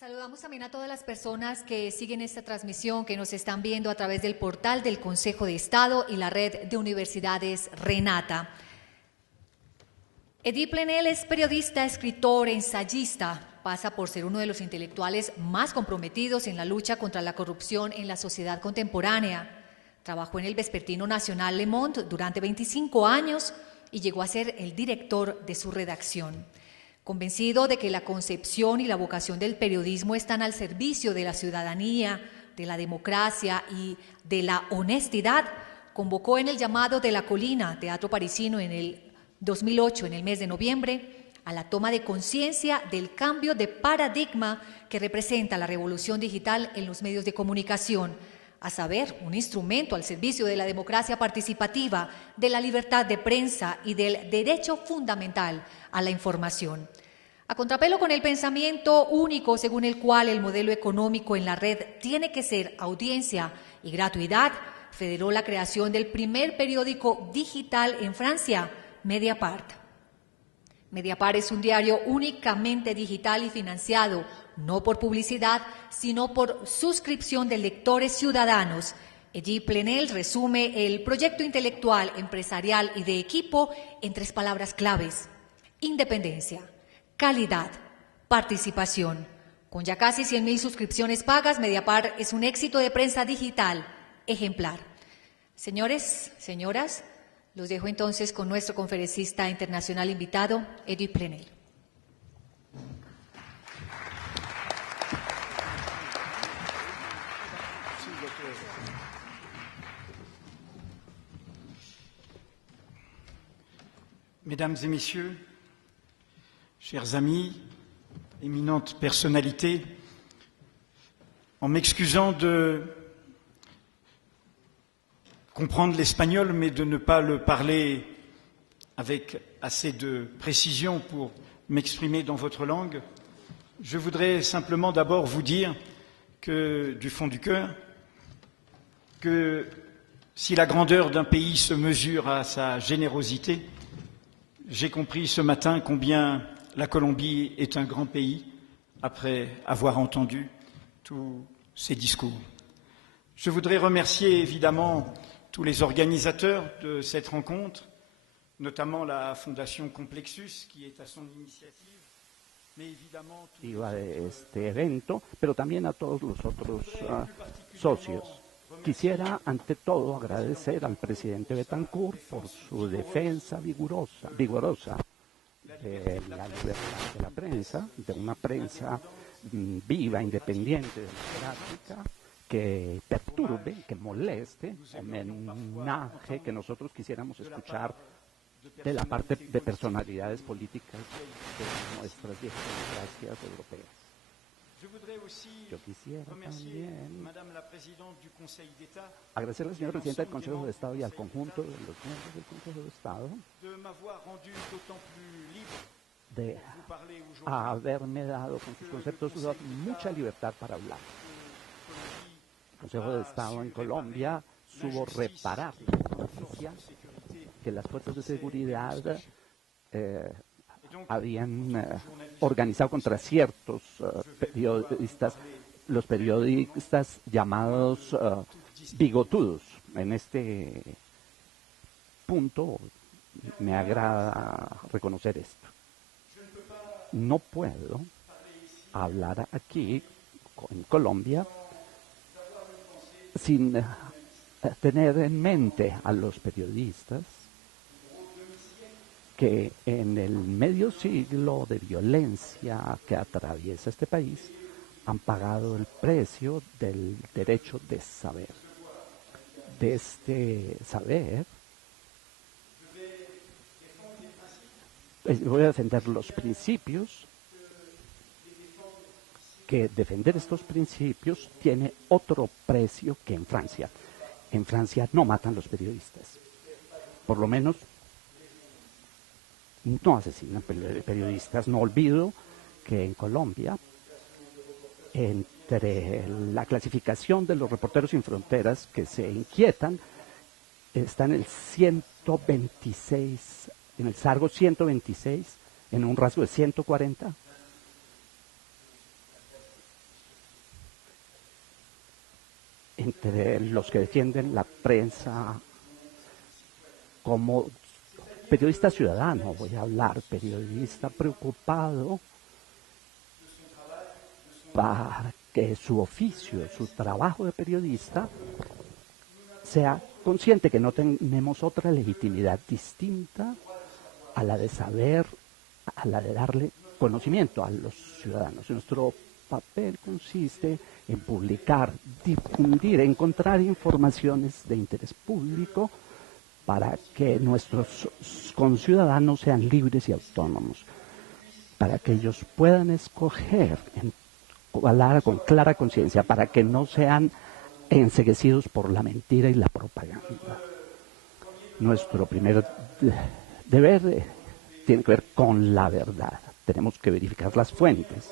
Saludamos también a todas las personas que siguen esta transmisión, que nos están viendo a través del portal del Consejo de Estado y la red de universidades Renata. Eddy Plenel es periodista, escritor, ensayista. Pasa por ser uno de los intelectuales más comprometidos en la lucha contra la corrupción en la sociedad contemporánea. Trabajó en el vespertino nacional Le Monde durante 25 años y llegó a ser el director de su redacción. Convencido de que la concepción y la vocación del periodismo están al servicio de la ciudadanía, de la democracia y de la honestidad, convocó en el llamado de La Colina, Teatro Parisino, en el 2008, en el mes de noviembre, a la toma de conciencia del cambio de paradigma que representa la revolución digital en los medios de comunicación, a saber, un instrumento al servicio de la democracia participativa, de la libertad de prensa y del derecho fundamental a la información. A contrapelo con el pensamiento único según el cual el modelo económico en la red tiene que ser audiencia y gratuidad, federó la creación del primer periódico digital en Francia, Mediapart. Mediapart es un diario únicamente digital y financiado, no por publicidad, sino por suscripción de lectores ciudadanos. Eddy Plenel resume el proyecto intelectual, empresarial y de equipo en 3 palabras claves: independencia, calidad, participación. Con ya casi 100.000 suscripciones pagas, Mediapart es un éxito de prensa digital ejemplar. Señores, señoras, los dejo entonces con nuestro conferencista internacional invitado, Eddy Plenel. Mesdames et messieurs, chers amis, éminentes personnalités, en m'excusant de comprendre l'espagnol, mais de ne pas le parler avec assez de précision pour m'exprimer dans votre langue, je voudrais simplement d'abord vous dire que, du fond du cœur, que si la grandeur d'un pays se mesure à sa générosité, j'ai compris ce matin combien la Colombie est un grand pays après avoir entendu tous ces discours. Je voudrais remercier évidemment tous les organisateurs de cette rencontre, notamment la Fondation Complexus qui est à son initiative, mais évidemment de este evento, pero también a todos los otros socios. Quisiera ante todo agradecer al presidente Betancourt por su defensa vigorosa de la libertad de la prensa, de una prensa viva, independiente, democrática, que perturbe, que moleste, homenaje que nosotros quisiéramos escuchar de la parte de personalidades políticas de nuestras viejas democracias europeas. Yo quisiera también agradecer al señor presidente del Consejo de Estado y al conjunto de los miembros del Consejo de Estado de haberme dado con sus conceptos mucha libertad para hablar. El Consejo de Estado en Colombia supo reparar la noticia que las fuerzas de seguridad habían organizado contra ciertos periodistas, los periodistas llamados bigotudos. En este punto me agrada reconocer esto. No puedo hablar aquí en Colombia sin tener en mente a los periodistas que en el medio siglo de violencia que atraviesa este país han pagado el precio del derecho de saber. De este saber, voy a defender los principios, que defender estos principios tiene otro precio que en Francia. En Francia no matan los periodistas, por lo menos no asesinan periodistas. No olvido que en Colombia, entre la clasificación de los Reporteros Sin Fronteras que se inquietan, está en el 126, en el sargo 126, en un rasgo de 140. entre los que defienden la prensa como periodista ciudadano, voy a hablar, periodista preocupado para que su oficio, su trabajo de periodista, sea consciente que no tenemos otra legitimidad distinta a la de saber, a la de darle conocimiento a los ciudadanos. Nuestro papel consiste en publicar, difundir, encontrar informaciones de interés público para que nuestros conciudadanos sean libres y autónomos, para que ellos puedan escoger con clara conciencia, para que no sean enceguecidos por la mentira y la propaganda. Nuestro primer deber tiene que ver con la verdad. Tenemos que verificar las fuentes.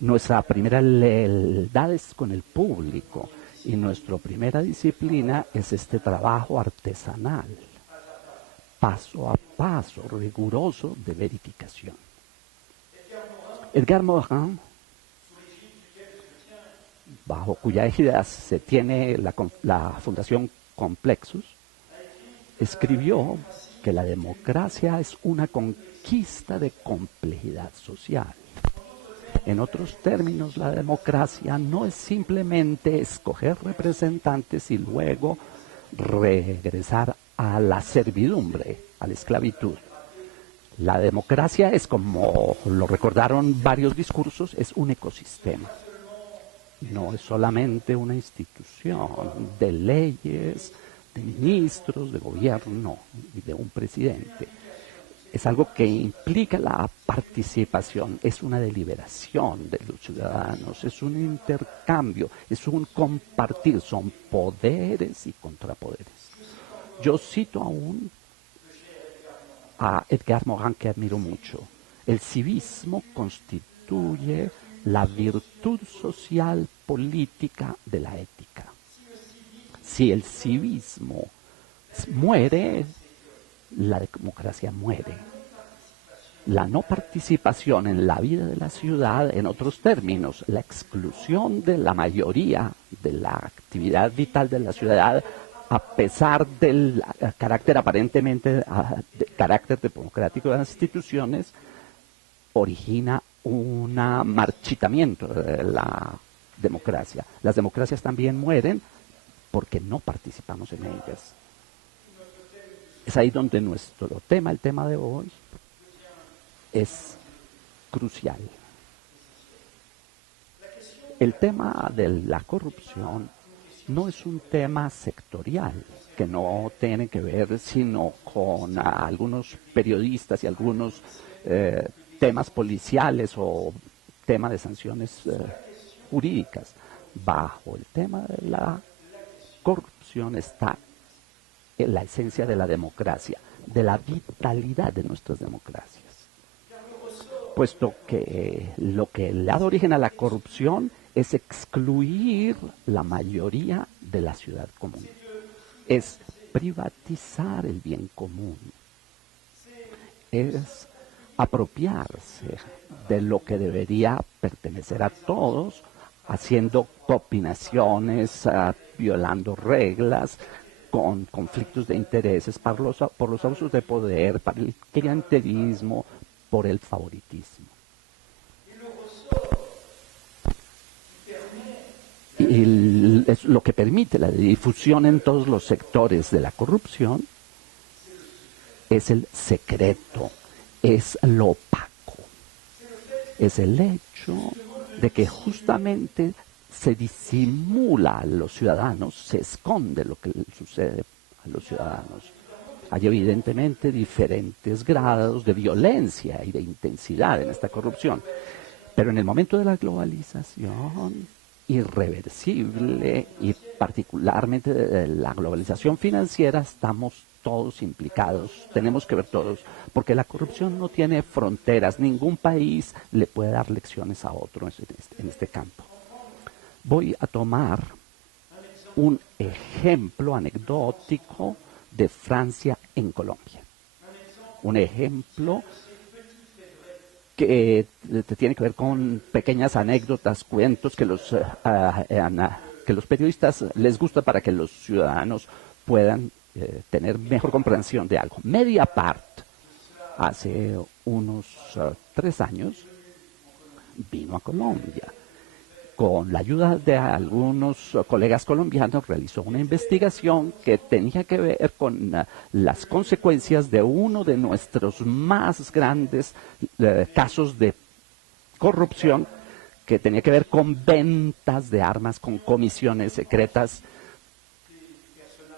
Nuestra primera lealtad es con el público y nuestra primera disciplina es este trabajo artesanal, paso a paso, riguroso de verificación. Edgar Morin, bajo cuya égida se tiene la Fundación Complexus, escribió que la democracia es una conquista de complejidad social. En otros términos, la democracia no es simplemente escoger representantes y luego regresar a la servidumbre, a la esclavitud. La democracia es, como lo recordaron varios discursos, es un ecosistema. No es solamente una institución de leyes, de ministros, de gobierno y de un presidente. Es algo que implica la participación, es una deliberación de los ciudadanos, es un intercambio, es un compartir, son poderes y contrapoderes. Yo cito aún a Edgar Morin, que admiro mucho. El civismo constituye la virtud social política de la ética. Si el civismo muere, la democracia muere. La no participación en la vida de la ciudad, en otros términos, la exclusión de la mayoría de la actividad vital de la ciudad, a pesar del carácter aparentemente carácter democrático de las instituciones, origina un marchitamiento de la democracia. Las democracias también mueren porque no participamos en ellas. Es ahí donde nuestro tema, el tema de hoy, es crucial. El tema de la corrupción no es un tema sectorial, que no tiene que ver sino con algunos periodistas y algunos temas policiales o temas de sanciones jurídicas. Bajo el tema de la corrupción está la esencia de la democracia, de la vitalidad de nuestras democracias. Puesto que lo que le da origen a la corrupción es excluir la mayoría de la ciudad común, es privatizar el bien común, es apropiarse de lo que debería pertenecer a todos, haciendo combinaciones, violando reglas, con conflictos de intereses por los abusos de poder, para el clientelismo, por el favoritismo. Y es lo que permite la difusión en todos los sectores de la corrupción es el secreto, es lo opaco, es el hecho de que justamente se disimula a los ciudadanos, se esconde lo que sucede a los ciudadanos. Hay evidentemente diferentes grados de violencia y de intensidad en esta corrupción, pero en el momento de la globalización irreversible y particularmente de la globalización financiera estamos todos implicados, tenemos que ver todos, porque la corrupción no tiene fronteras, ningún país le puede dar lecciones a otro en este campo. Voy a tomar un ejemplo anecdótico de Francia en Colombia. Un ejemplo que tiene que ver con pequeñas anécdotas, cuentos que que los periodistas les gusta para que los ciudadanos puedan tener mejor comprensión de algo. Mediapart, hace unos 3 años, vino a Colombia. Con la ayuda de algunos colegas colombianos, realizó una investigación que tenía que ver con las consecuencias de uno de nuestros más grandes casos de corrupción, que tenía que ver con ventas de armas, con comisiones secretas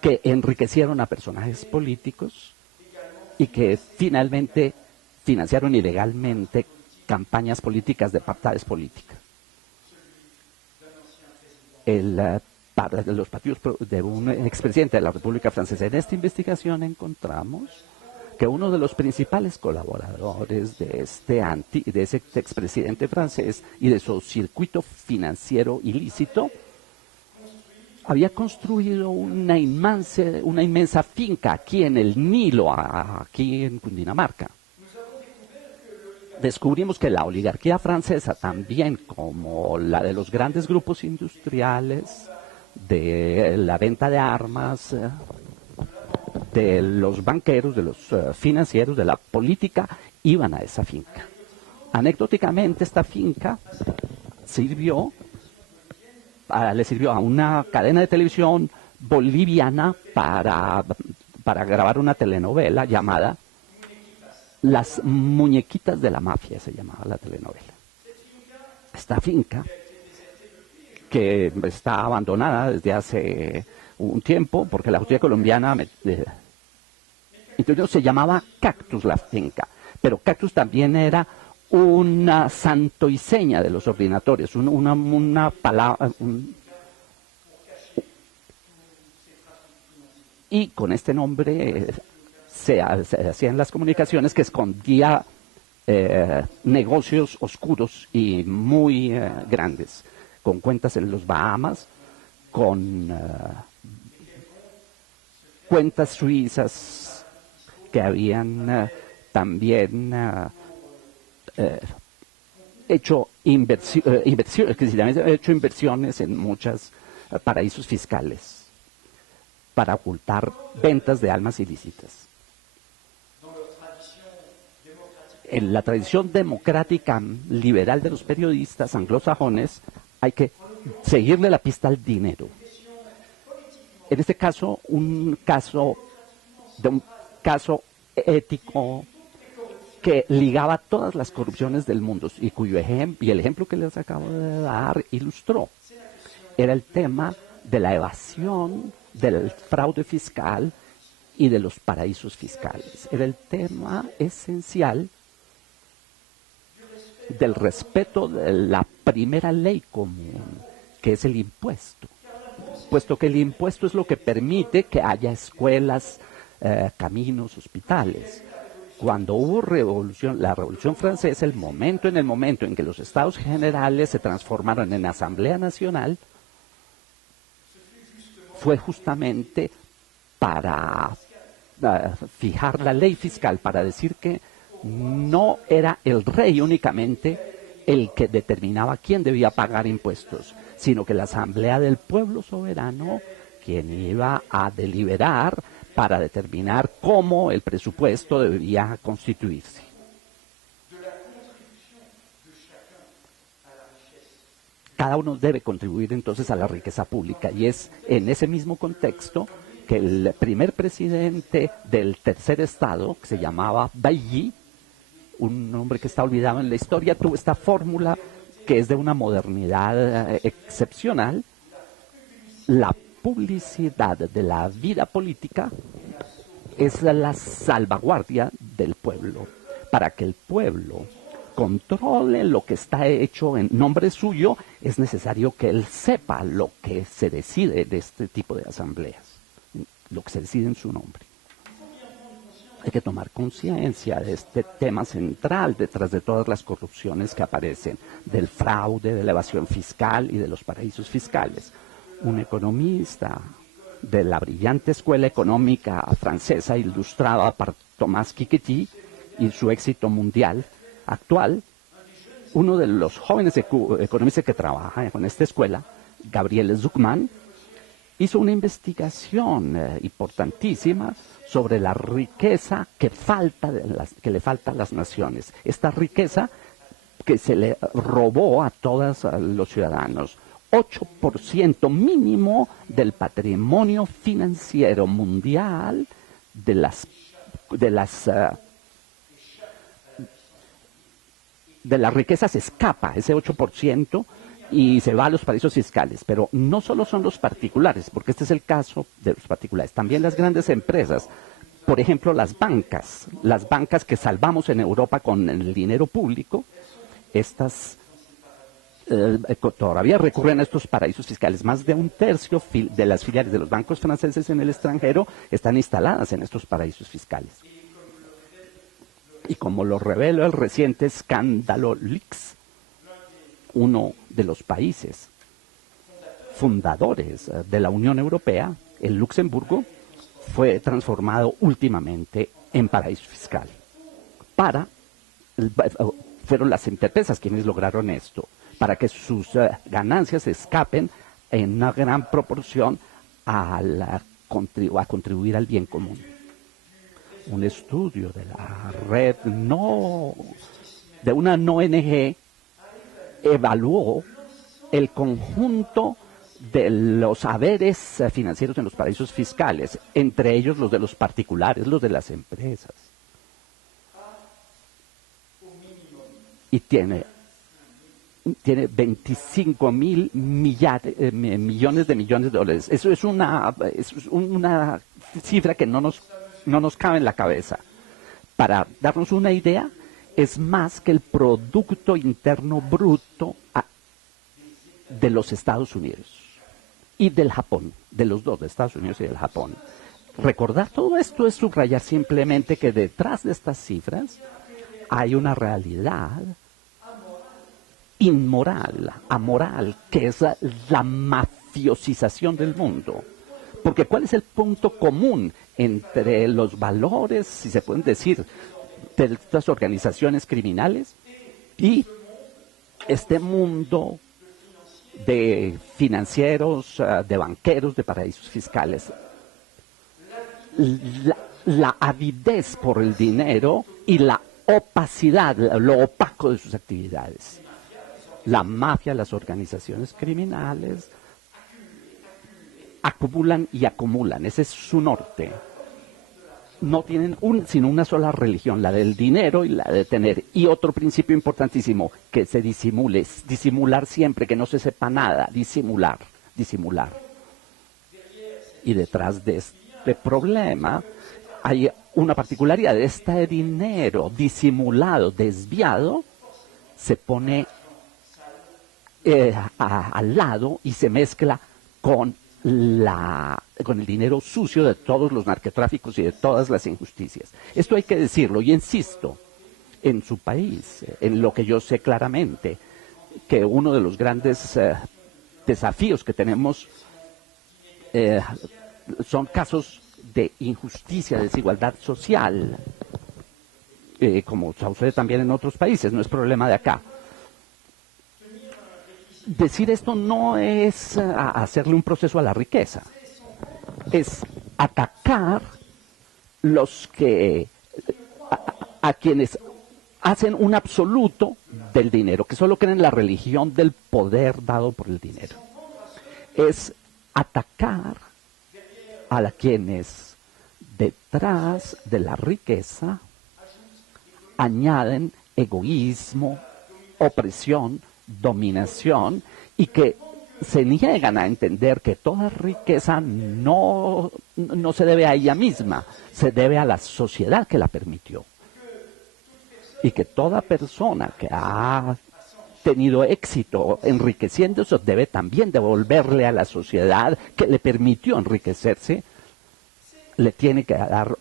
que enriquecieron a personajes políticos y que finalmente financiaron ilegalmente campañas políticas de partes políticas. Los partidos de un expresidente de la República Francesa. En esta investigación encontramos que uno de los principales colaboradores de ese expresidente francés y de su circuito financiero ilícito había construido una inmensa finca aquí en el Nilo, aquí en Cundinamarca. Descubrimos que la oligarquía francesa, también como la de los grandes grupos industriales, de la venta de armas, de los banqueros, de los financieros, de la política, iban a esa finca. Anecdóticamente, esta finca le sirvió a una cadena de televisión boliviana para grabar una telenovela llamada Las Muñequitas de la Mafia, se llamaba la telenovela. Esta finca, que está abandonada desde hace un tiempo, porque la justicia colombiana entonces se llamaba Cactus la finca, pero Cactus también era una santo y seña de los ordinatorios, una palabra, y con este nombre se hacían las comunicaciones que escondía negocios oscuros y muy grandes, con cuentas en los Bahamas, con cuentas suizas que habían también hecho inversiones en muchos paraísos fiscales para ocultar ventas de armas ilícitas. En la tradición democrática liberal de los periodistas anglosajones hay que seguirle la pista al dinero. En este caso, un caso ético que ligaba todas las corrupciones del mundo y el ejemplo que les acabo de dar ilustró. Era el tema de la evasión, del fraude fiscal y de los paraísos fiscales. Era el tema esencial del respeto de la primera ley común, que es el impuesto, puesto que el impuesto es lo que permite que haya escuelas, caminos, hospitales. Cuando hubo la Revolución Francesa, en el momento en que los Estados Generales se transformaron en Asamblea Nacional, fue justamente para fijar la ley fiscal, para decir que no era el rey únicamente el que determinaba quién debía pagar impuestos, sino que la Asamblea del Pueblo Soberano, quien iba a deliberar para determinar cómo el presupuesto debería constituirse. Cada uno debe contribuir entonces a la riqueza pública, y es en ese mismo contexto que el primer presidente del tercer estado, que se llamaba Bailly, un hombre que está olvidado en la historia, tuvo esta fórmula que es de una modernidad excepcional. La publicidad de la vida política es la salvaguardia del pueblo, para que el pueblo controle lo que está hecho en nombre suyo. Es necesario que él sepa lo que se decide de este tipo de asambleas, lo que se decide en su nombre. Hay que tomar conciencia de este tema central detrás de todas las corrupciones que aparecen, del fraude, de la evasión fiscal y de los paraísos fiscales. Un economista de la brillante escuela económica francesa, ilustrada por Thomas Piketty y su éxito mundial actual, uno de los jóvenes economistas que trabaja con esta escuela, Gabriel Zuckman, hizo una investigación importantísima sobre la riqueza que le falta a las naciones. Esta riqueza que se le robó a todos los ciudadanos. 8% mínimo del patrimonio financiero mundial de las riquezas escapa, ese 8%, y se va a los paraísos fiscales. Pero no solo son los particulares, porque este es el caso de los particulares, también las grandes empresas. Por ejemplo, las bancas que salvamos en Europa con el dinero público, estas todavía recurren a estos paraísos fiscales. Más de un tercio de las filiales de los bancos franceses en el extranjero están instaladas en estos paraísos fiscales. Y como lo revela el reciente escándalo LuxLeaks, uno de los países fundadores de la Unión Europea, el Luxemburgo, fue transformado últimamente en paraíso fiscal. Fueron las empresas quienes lograron esto, para que sus ganancias escapen en una gran proporción a contribuir al bien común. Un estudio de la red de una ONG evaluó el conjunto de los haberes financieros en los paraísos fiscales, entre ellos los de los particulares, los de las empresas. Y tiene 25.000 millones de dólares. Eso es una cifra que no nos cabe en la cabeza. Para darnos una idea, es más que el Producto Interno Bruto de los Estados Unidos y del Japón, de los dos, de Estados Unidos y del Japón. Recordar todo esto es subrayar simplemente que detrás de estas cifras hay una realidad inmoral, amoral, que es la mafiosización del mundo. Porque ¿cuál es el punto común entre los valores, si se pueden decir, de estas organizaciones criminales y este mundo de financieros, de banqueros, de paraísos fiscales? La avidez por el dinero y la opacidad, lo opaco de sus actividades. La mafia, las organizaciones criminales acumulan y acumulan, ese es su norte. No tienen sino una sola religión, la del dinero y la de tener. Y otro principio importantísimo, que se disimule, disimular siempre, que no se sepa nada, disimular. Y detrás de este problema hay una particularidad: este dinero disimulado, desviado, se pone al lado y se mezcla con el dinero sucio de todos los narcotráficos y de todas las injusticias. Esto hay que decirlo, y insisto, en su país, en lo que yo sé claramente, que uno de los grandes desafíos que tenemos son casos de injusticia, desigualdad social, como sucede también en otros países, no es problema de acá. Decir esto no es hacerle un proceso a la riqueza, es atacar a quienes hacen un absoluto del dinero, que solo creen en la religión del poder dado por el dinero. Es atacar a quienes detrás de la riqueza añaden egoísmo, opresión, dominación, y que se niegan a entender que toda riqueza no se debe a ella misma, se debe a la sociedad que la permitió. Y que toda persona que ha tenido éxito enriqueciéndose debe también devolverle a la sociedad que le permitió enriquecerse, le tiene que dar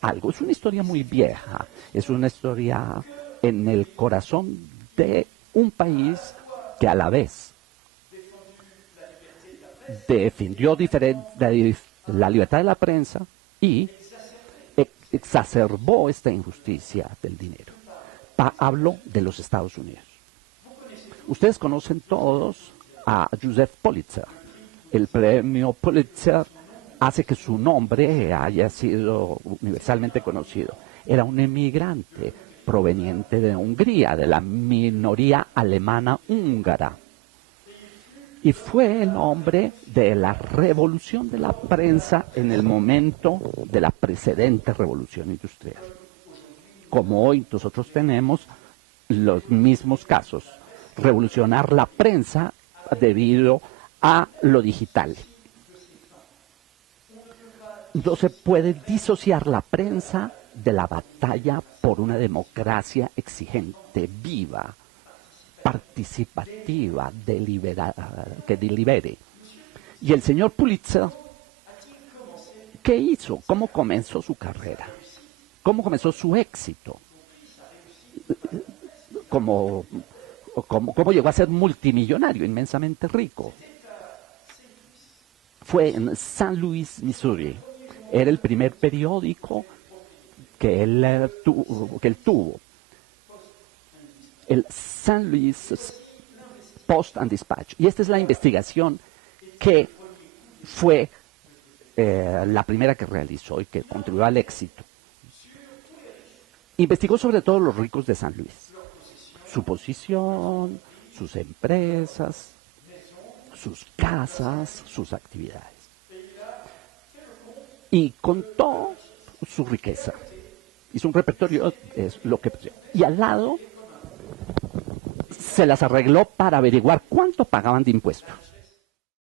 algo. Es una historia muy vieja, es una historia en el corazón de un país que a la vez defendió la libertad de la prensa y exacerbó esta injusticia del dinero. Hablo de los Estados Unidos. Ustedes conocen todos a Joseph Pulitzer. El premio Pulitzer hace que su nombre haya sido universalmente conocido. Era un emigrante proveniente de Hungría, de la minoría alemana húngara. Y fue el hombre de la revolución de la prensa en el momento de la precedente revolución industrial. Como hoy nosotros tenemos los mismos casos, revolucionar la prensa debido a lo digital. No se puede disociar la prensa de la batalla por una democracia exigente, viva, participativa, que delibere. Y el señor Pulitzer, ¿qué hizo? ¿Cómo comenzó su carrera? ¿Cómo comenzó su éxito? ¿Cómo llegó a ser multimillonario, inmensamente rico? Fue en St. Louis, Missouri. Era el primer periódico que él tuvo. El St. Louis Post and Dispatch. Y esta es la investigación que fue la primera que realizó y que contribuyó al éxito. Investigó sobre todo los ricos de San Luis, su posición, sus empresas, sus casas, sus actividades. Y contó su riqueza. Hizo un repertorio, es lo que... Y al lado se las arregló para averiguar cuánto pagaban de impuestos.